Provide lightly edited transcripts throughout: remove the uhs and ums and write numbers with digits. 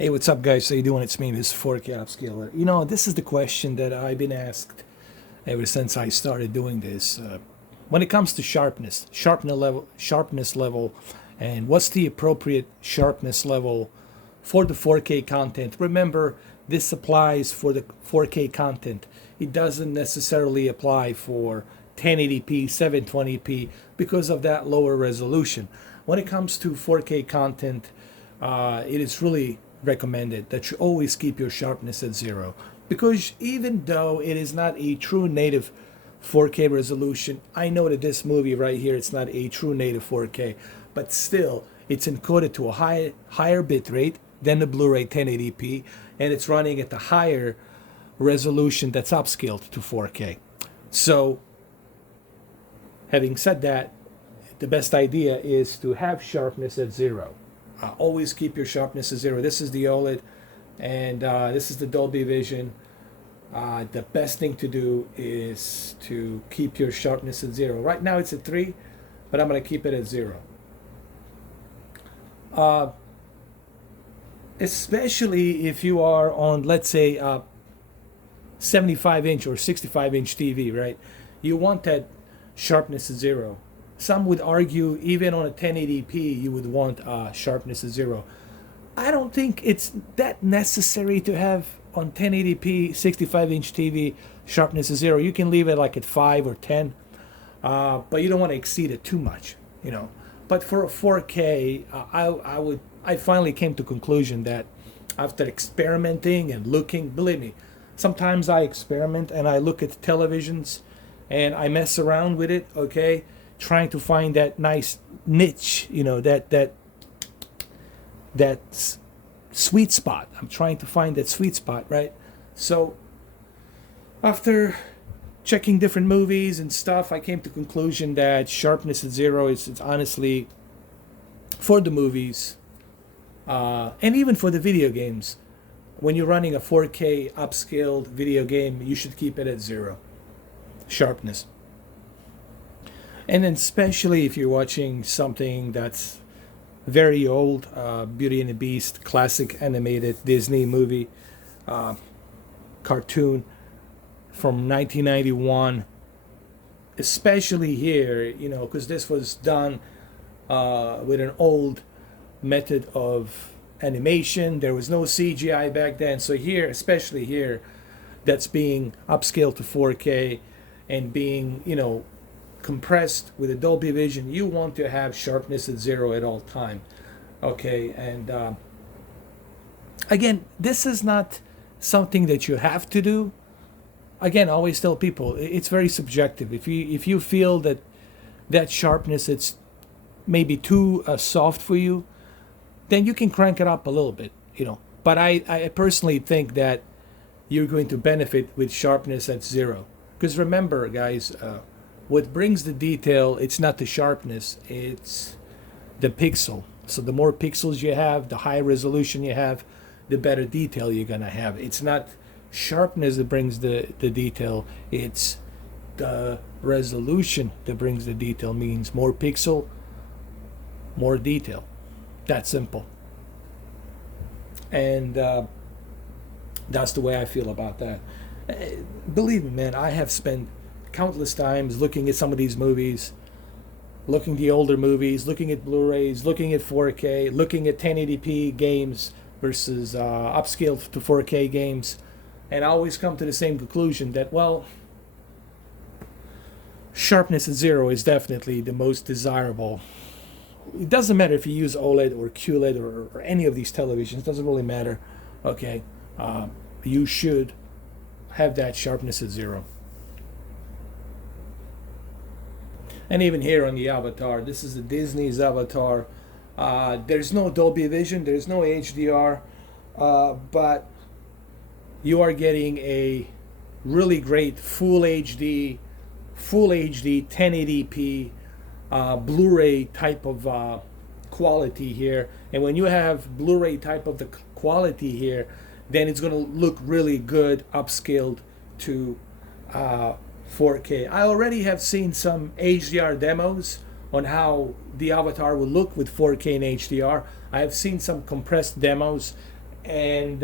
Hey, what's up, guys? How you doing? It's me, this 4K upscaler. This is the question that I've been asked ever since I started doing this. When it comes to sharpness level, and what's the appropriate sharpness level for the 4K content? Remember, this applies for the 4K content. It doesn't necessarily apply for 1080p, 720p because of that lower resolution. When it comes to 4K content, it is really recommended that you always keep your sharpness at 0, because even though it is not a true native 4K resolution, I know that this movie right here, it's not a true native 4K, but still it's encoded to a higher bit rate than the Blu-ray 1080p, and it's running at the higher resolution that's upscaled to 4K. So having said that, the best idea is to have sharpness at 0. Always keep your sharpness at 0. This is the OLED, and this is the Dolby Vision. The best thing to do is to keep your sharpness at 0. Right now it's at 3, but I'm going to keep it at 0. Especially if you are on, let's say, 75-inch or 65-inch TV, right? You want that sharpness at 0. Some would argue even on a 1080p you would want sharpness at 0. I don't think it's that necessary to have on 1080p 65-inch TV sharpness at 0. You can leave it like at 5 or 10, but you don't want to exceed it too much. But for a 4K, I finally came to conclusion that after experimenting and looking, believe me, sometimes I experiment and I look at televisions and I mess around with it, okay? Trying to find that nice niche, that sweet spot. I'm trying to find that sweet spot, right? So after checking different movies and stuff, I came to conclusion that sharpness at 0 is it's honestly for the movies, and even for the video games. When you're running a 4K upscaled video game, you should keep it at 0 sharpness. And then especially if you're watching something that's very old, Beauty and the Beast, classic animated Disney movie, cartoon from 1991, especially here, because this was done with an old method of animation. There was no CGI back then. So here, especially here, that's being upscaled to 4K and being, compressed with a Dolby Vision, you want to have sharpness at 0 at all time. Okay, and again, this is not something that you have to do. Again, I always tell people it's very subjective. If you feel that sharpness it's maybe too soft for you, then you can crank it up a little bit. But I personally think that you're going to benefit with sharpness at 0. Because remember, guys, what brings the detail, it's not the sharpness, it's the pixel. So the more pixels you have, the higher resolution you have, the better detail you're going to have. It's not sharpness that brings the detail, it's the resolution that brings the detail. Means more pixel, more detail. That simple. And that's the way I feel about that. Believe me, man, I have spent countless times looking at some of these movies, looking at the older movies, looking at Blu-rays, looking at 4K, looking at 1080p games versus upscaled to 4K games, and I always come to the same conclusion that, well, sharpness at 0 is definitely the most desirable. It doesn't matter if you use OLED or QLED or any of these televisions, it doesn't really matter. Okay, you should have that sharpness at 0. And even here on the Avatar, this is the Disney's Avatar. There's no Dolby Vision, there's no HDR, but you are getting a really great full HD 1080p Blu-ray type of quality here. And when you have Blu-ray type of the quality here, then it's going to look really good upscaled to 4K. I already have seen some HDR demos on how the Avatar will look with 4K and HDR. I have seen some compressed demos, and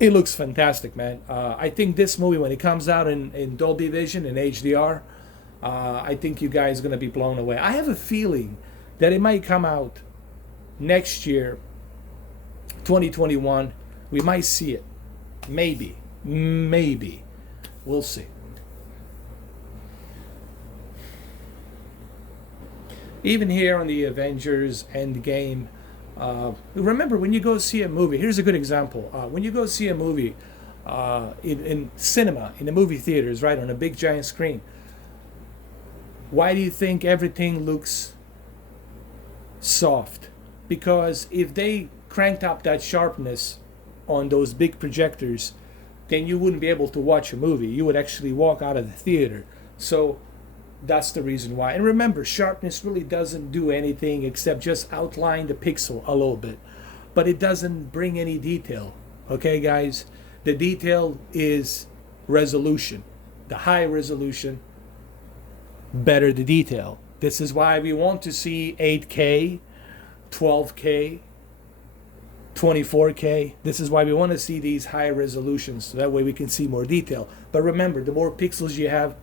it looks fantastic, man. I think this movie, when it comes out in Dolby Vision and HDR, I think you guys are going to be blown away. I have a feeling that it might come out next year, 2021. We might see it. Maybe. Maybe. We'll see. Even here on the Avengers Endgame, remember when you go see a movie, here's a good example. When you go see a movie in cinema, in the movie theaters, right, on a big giant screen, why do you think everything looks soft? Because if they cranked up that sharpness on those big projectors, then you wouldn't be able to watch a movie. You would actually walk out of the theater. So that's the reason why. And remember, sharpness really doesn't do anything except just outline the pixel a little bit. But it doesn't bring any detail. Okay, guys? The detail is resolution. The high resolution, better the detail. This is why we want to see 8K, 12K, 24K. This is why we want to see these high resolutions, so that way we can see more detail. But remember, the more pixels you have,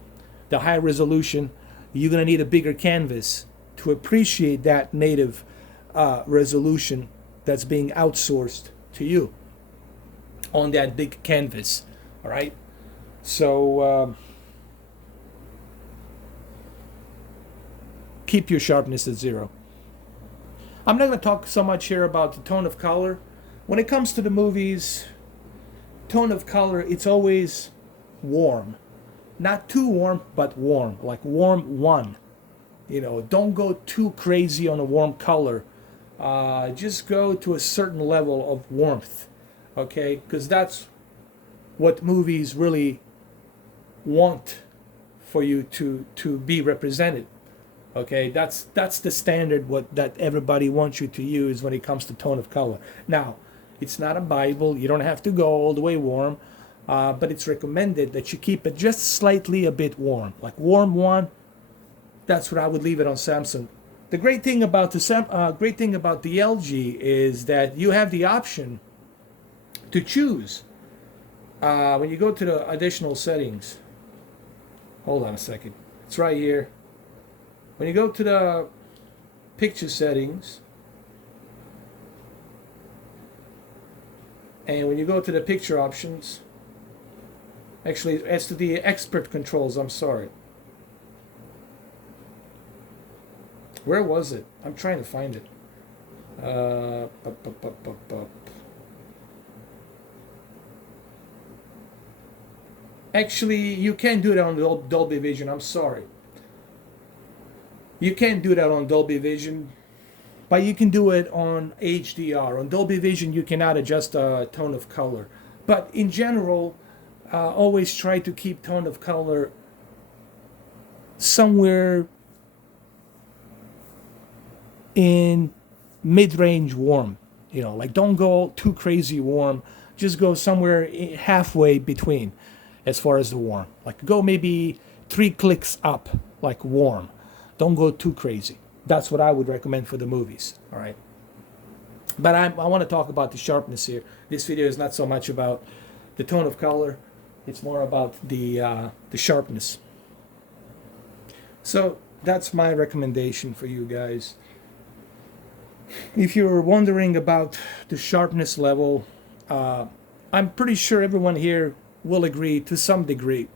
the high resolution, you're going to need a bigger canvas to appreciate that native resolution that's being outsourced to you on that big canvas. All right? So keep your sharpness at 0. I'm not going to talk so much here about the tone of color. When it comes to the movies, tone of color, it's always warm. Not too warm, but warm, like warm 1. You know, don't go too crazy on a warm color. Just go to a certain level of warmth, okay? Because that's what movies really want for you to be represented. Okay, that's the standard that everybody wants you to use when it comes to tone of color. Now, it's not a Bible. You don't have to go all the way warm. But it's recommended that you keep it just slightly a bit warm, like warm 1. That's what I would leave it on Samsung. The great thing about the LG is that you have the option to choose when you go to the additional settings. Hold on a second. It's right here. When you go to the picture settings, and when you go to the picture options, actually, as to the expert controls, I'm sorry. Where was it? I'm trying to find it. Actually, you can't do that on Dolby Vision. I'm sorry. You can't do that on Dolby Vision, but you can do it on HDR. On Dolby Vision, you cannot adjust the tone of color. But in general, always try to keep tone of color somewhere in mid-range warm. You know, like don't go too crazy warm. Just go somewhere halfway between as far as the warm. Like go maybe 3 clicks up, like warm. Don't go too crazy. That's what I would recommend for the movies. All right. But I want to talk about the sharpness here. This video is not so much about the tone of color. It's more about the sharpness. So that's my recommendation for you guys. If you're wondering about the sharpness level, I'm pretty sure everyone here will agree to some degree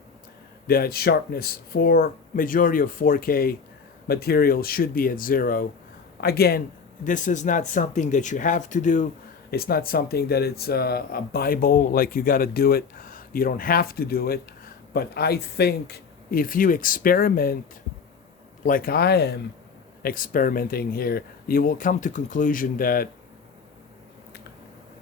that sharpness for majority of 4K material should be at 0. Again, this is not something that you have to do. It's not something that it's a Bible, like you got to do it. You don't have to do it. But I think if you experiment like I am experimenting here, you will come to conclusion that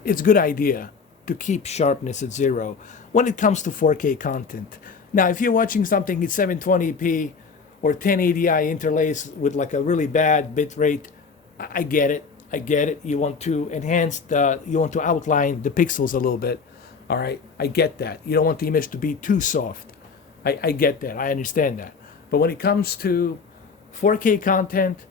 it's a good idea to keep sharpness at 0 when it comes to 4K content. Now, if you're watching something in 720p or 1080i interlaced with like a really bad bit rate, I get it. I get it. You want to enhance you want to outline the pixels a little bit. All right, I get that. You don't want the image to be too soft. I get that. I understand that. But when it comes to 4K content,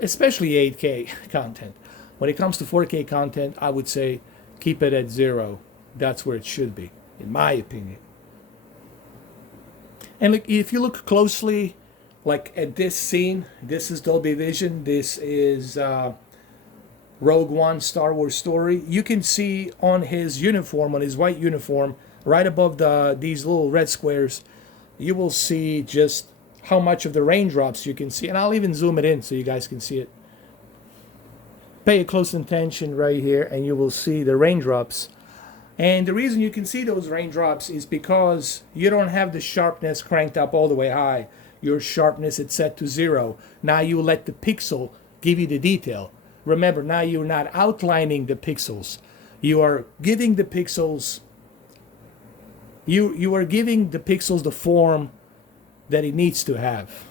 especially 8K content, When it comes to 4K content, I would say keep it at 0. That's where it should be, in my opinion. And look, if you look closely, like at this scene, this is Dolby Vision, this is Rogue One Star Wars story. You can see on his uniform, on his white uniform, right above these little red squares, you will see just how much of the raindrops you can see. And I'll even zoom it in so you guys can see it. Pay a close attention right here and you will see the raindrops. And the reason you can see those raindrops is because you don't have the sharpness cranked up all the way high. Your sharpness is set to 0. Now you let the pixel give you the detail. Remember, now you're not outlining the pixels. You are giving the pixels you are giving the pixels the form that it needs to have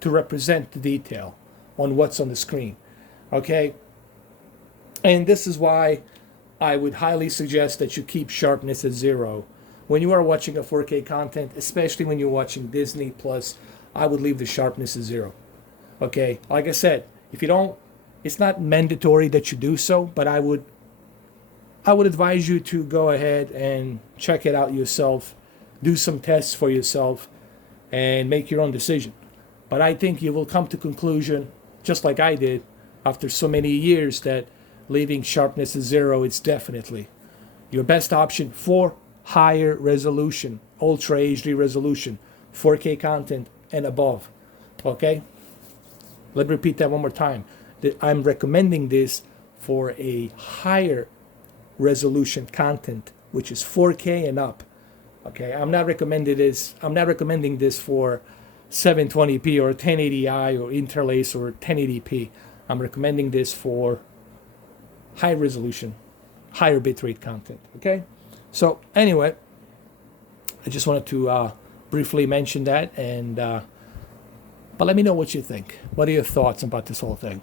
to represent the detail on what's on the screen. Okay? And this is why I would highly suggest that you keep sharpness at 0. When you are watching a 4K content, especially when you're watching Disney Plus, I would leave the sharpness at 0. Okay? Like I said, if you don't, it's not mandatory that you do so, but I would advise you to go ahead and check it out yourself, do some tests for yourself, and make your own decision. But I think you will come to conclusion, just like I did, after so many years, that leaving sharpness at 0 is definitely your best option for higher resolution, Ultra HD resolution, 4K content and above. Okay? Let me repeat that one more time. That I'm recommending this for a higher resolution content, which is 4K and up. Okay, I'm not recommending this for 720p or 1080i or interlace or 1080p. I'm recommending this for high resolution, higher bitrate content. Okay, so anyway, I just wanted to briefly mention that, and but let me know what you think. What are your thoughts about this whole thing?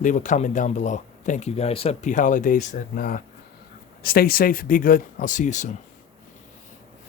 Leave a comment down below. Thank you guys. Happy holidays, and stay safe, be good. I'll see you soon.